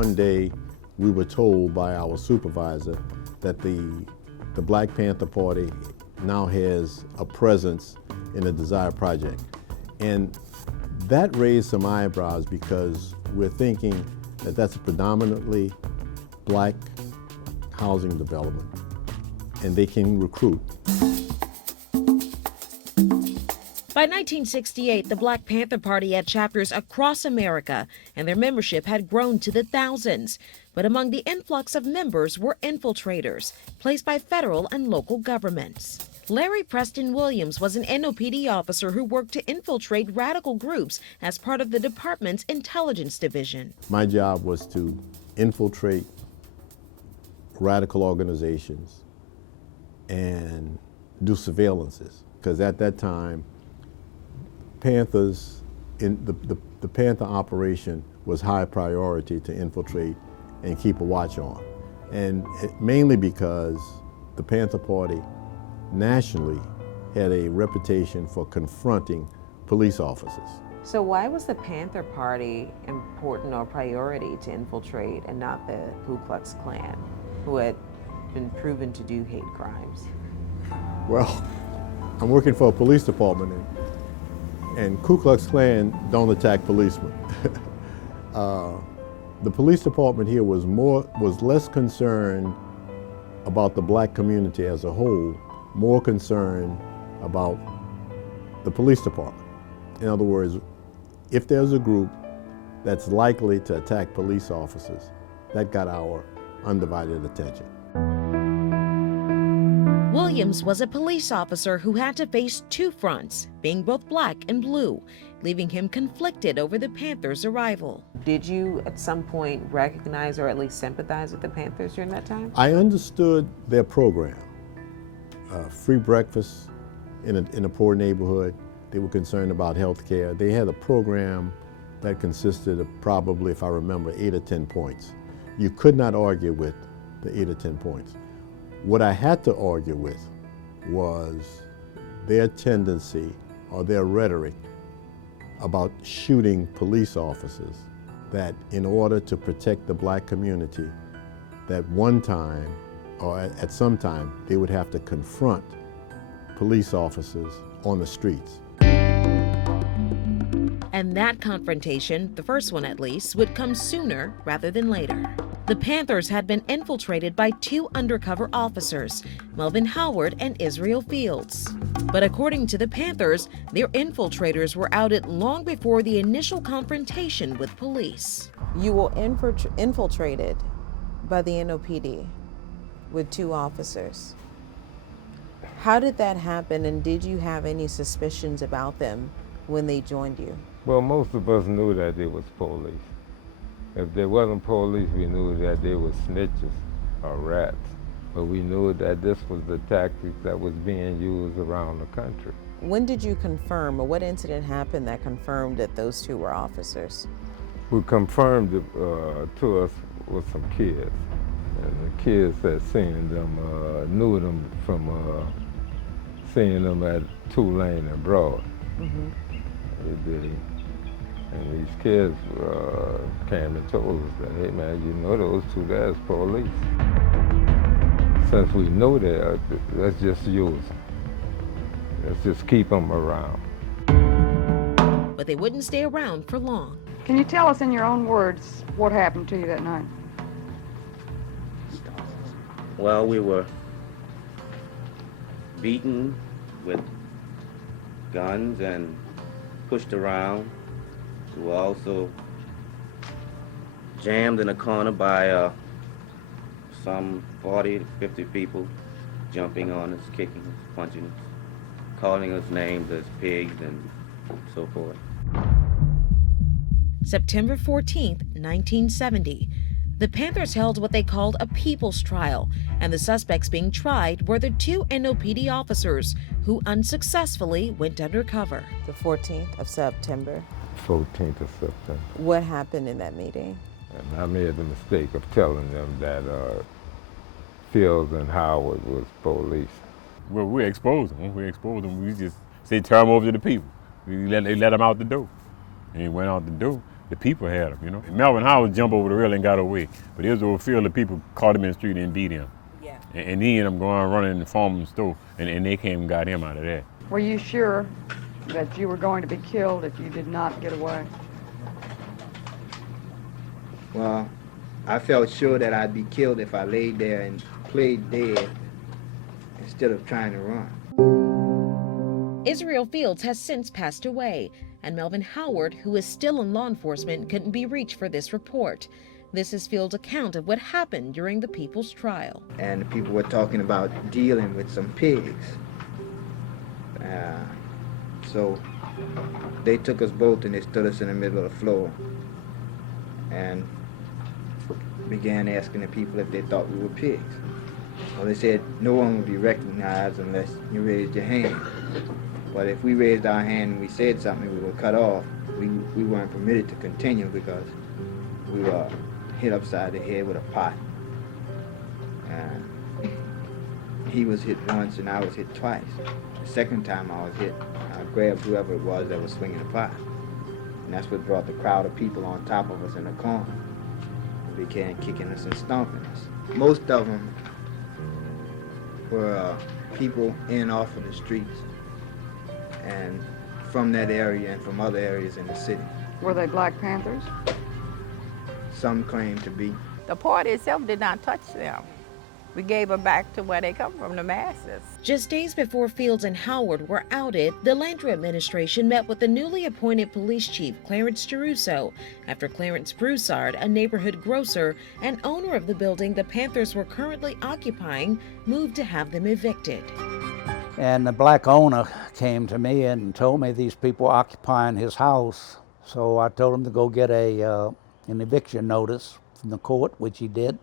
one day we were told by our supervisor that the Black Panther Party now has a presence in the Desire Project. And that raised some eyebrows because we're thinking that that's a predominantly black housing development and they can recruit. By 1968, the Black Panther Party had chapters across America, and their membership had grown to the thousands. But among the influx of members were infiltrators, placed by federal and local governments. Larry Preston Williams was an NOPD officer who worked to infiltrate radical groups as part of the department's intelligence division. My job was to infiltrate radical organizations and do surveillances, because at that time, Panthers, in the Panther operation was high priority to infiltrate and keep a watch on. And mainly because the Panther Party nationally had a reputation for confronting police officers. So why was the Panther Party important or priority to infiltrate and not the Ku Klux Klan, who had been proven to do hate crimes? Well, I'm working for a police department, and Ku Klux Klan don't attack policemen. The police department here was less concerned about the black community as a whole, more concerned about the police department. In other words, if there's a group that's likely to attack police officers, that got our undivided attention. Williams was a police officer who had to face two fronts, being both black and blue, leaving him conflicted over the Panthers' arrival. Did you at some point recognize or at least sympathize with the Panthers during that time? I understood their program. Free breakfast in a poor neighborhood. They were concerned about health care. They had a program that consisted of probably, if I remember, 8 or 10 points. You could not argue with the 8 or 10 points. What I had to argue with was their tendency or their rhetoric about shooting police officers, that in order to protect the black community, that one time or at some time they would have to confront police officers on the streets. And that confrontation, the first one at least, would come sooner rather than later. The Panthers had been infiltrated by two undercover officers, Melvin Howard and Israel Fields. But according to the Panthers, their infiltrators were outed long before the initial confrontation with police. You were infiltrated by the NOPD with two officers. How did that happen, and did you have any suspicions about them when they joined you? Well, most of us knew that they was police. If there wasn't police, we knew that they were snitches or rats. But we knew that this was the tactic that was being used around the country. When did you confirm, or what incident happened that confirmed that those two were officers? Who confirmed it to us was some kids. And the kids that seen them knew them from seeing them at Tulane and Broad. Mm-hmm. And these kids came and told us that, hey man, you know those two guys police. Since we know that, let's just use them. Let's just keep them around. But they wouldn't stay around for long. Can you tell us in your own words what happened to you that night? Well, we were beaten with guns and pushed around. We were also jammed in a corner by some 40 to 50 people jumping on us, kicking us, punching us, calling us names as pigs and so forth. September 14th, 1970. The Panthers held what they called a people's trial, and the suspects being tried were the two NOPD officers who unsuccessfully went undercover. The 14th of September. 14th of September. What happened in that meeting? And I made the mistake of telling them that Fields and Howard was police. Well, we exposed them. We exposed them. We just say turn them over to the people. They let them out the door. And he went out the door. The people had him, you know. And Melvin Howard jumped over the rail and got away. But Israel Field, the people caught him in the street and beat him. Yeah. And he ended up going running in the farmer's store, and they came and got him out of that. Were you sure that you were going to be killed if you did not get away? Well, I felt sure that I'd be killed if I laid there and played dead instead of trying to run. Israel Fields has since passed away, and Melvin Howard, who is still in law enforcement, couldn't be reached for this report. This is Fields' account of what happened during the people's trial. And the people were talking about dealing with some pigs. So they took us both and they stood us in the middle of the floor and began asking the people if they thought we were pigs. Well, they said no one would be recognized unless you raised your hand. But if we raised our hand and we said something, we were cut off. We weren't permitted to continue because we were hit upside the head with a pot. He was hit once and I was hit twice. The second time I was hit, I grabbed whoever it was that was swinging the pot. And that's what brought the crowd of people on top of us in the corner. They began kicking us and stomping us. Most of them were people in off of the streets and from that area and from other areas in the city. Were they Black Panthers? Some claim to be. The party itself did not touch them. We gave them back to where they come from, the masses. Just days before Fields and Howard were outed, the Landry administration met with the newly appointed police chief, Clarence Geruso, after Clarence Broussard, a neighborhood grocer and owner of the building the Panthers were currently occupying, moved to have them evicted. And the black owner came to me and told me these people were occupying his house. So I told him to go get an eviction notice from the court, which he did.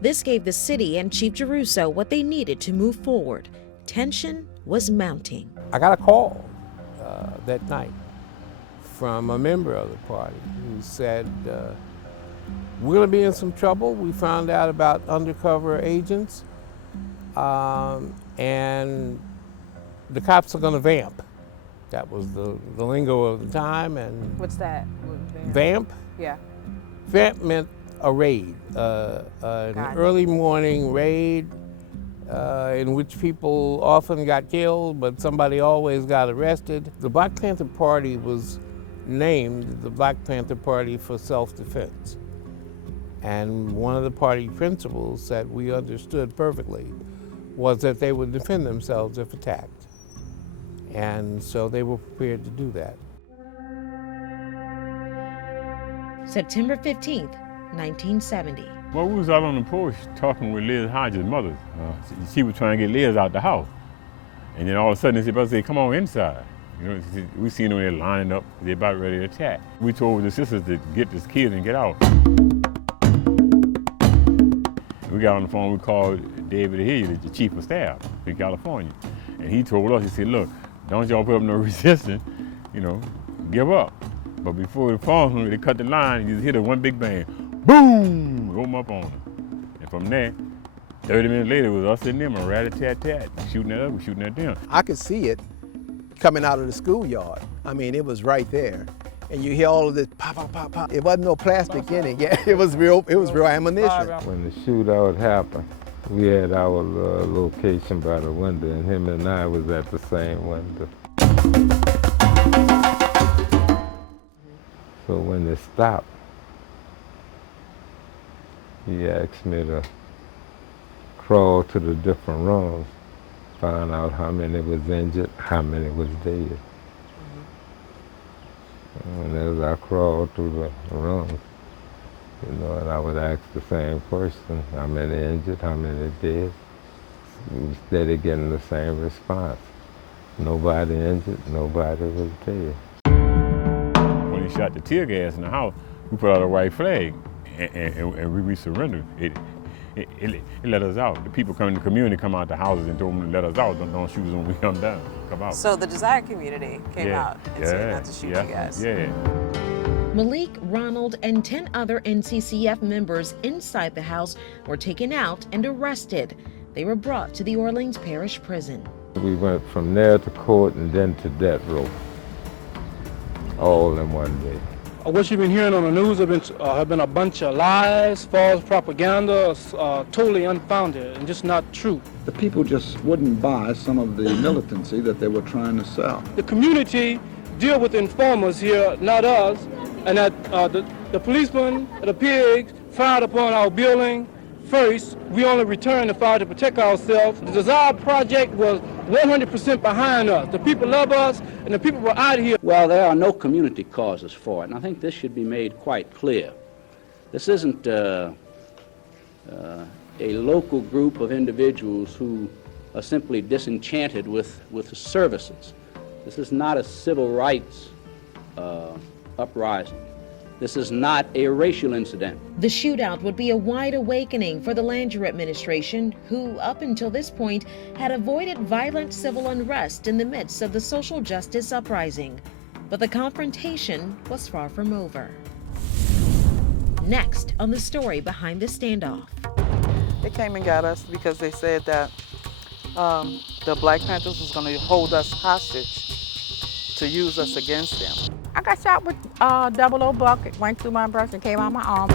This gave the city and Chief Geruso what they needed to move forward. Tension was mounting. I got a call that night from a member of the party who said, we're going to be in some trouble. We found out about undercover agents, and the cops are going to vamp. That was the lingo of the time. And What's that? vamp? Yeah. Vamp meant a raid, an early morning raid in which people often got killed, but somebody always got arrested. The Black Panther Party was named the Black Panther Party for self-defense. And one of the party principles that we understood perfectly was that they would defend themselves if attacked. And so they were prepared to do that. September 15th, 1970. Well, we was out on the porch talking with Liz Hodges' mother. She was trying to get Liz out the house. And then all of a sudden, they said, come on inside. You know, we seen them there lining up, they're about ready to attack. We told the sisters to get this kid and get out. We got on the phone, we called David Hilliard, the chief of staff in California. And he told us, he said, look, don't y'all put up no resistance, you know, give up. But before the phone, they cut the line, you just hit it one big bang. Boom! Roll them up on them. And from there, 30 minutes later, it was us and them, a rat-a-tat-tat, shooting at us, shooting at them. I could see it coming out of the schoolyard. I mean, it was right there. And you hear all of this pop, pop, pop, pop. It wasn't no plastic in it. Yeah, it was real ammunition. When the shootout happened, we had our location by the window, and him and I was at the same window. So when it stopped, he asked me to crawl to the different rooms, find out how many was injured, how many was dead. And as I crawled through the rooms, you know, and I would ask the same question, how many injured, how many dead? Steady getting the same response. Nobody injured, nobody was dead. When he shot the tear gas in the house, we put out a white flag and we surrendered. It let us out. The people come in the community, come out the houses and told them to let us out. Don't shoot us when we come down. Come out. So the desired community came out and said not to shoot you guys. Yeah. Malik, Ronald, and 10 other NCCF members inside the house were taken out and arrested. They were brought to the Orleans Parish Prison. We went from there to court and then to death row. all in one day. What you've been hearing on the news have been a bunch of lies, false propaganda, totally unfounded and just not true. The people just wouldn't buy some of the militancy that they were trying to sell. The community deal with informers here, not us, and that the policemen, the pigs, fired upon our building. First, we only returned the fire to protect ourselves. The Desire Project was 100% behind us. The people love us, and the people were out here. Well, there are no community causes for it, and I think this should be made quite clear. This isn't a local group of individuals who are simply disenchanted with the services. This is not a civil rights uprising. This is not a racial incident. The shootout would be a wide awakening for the Landrieu administration, who, up until this point, had avoided violent civil unrest in the midst of the social justice uprising. But the confrontation was far from over. Next on the story behind the standoff. They came and got us because they said that the Black Panthers was going to hold us hostage to use us against them. I got shot with 00 bucket, went through my breast and came out my arm.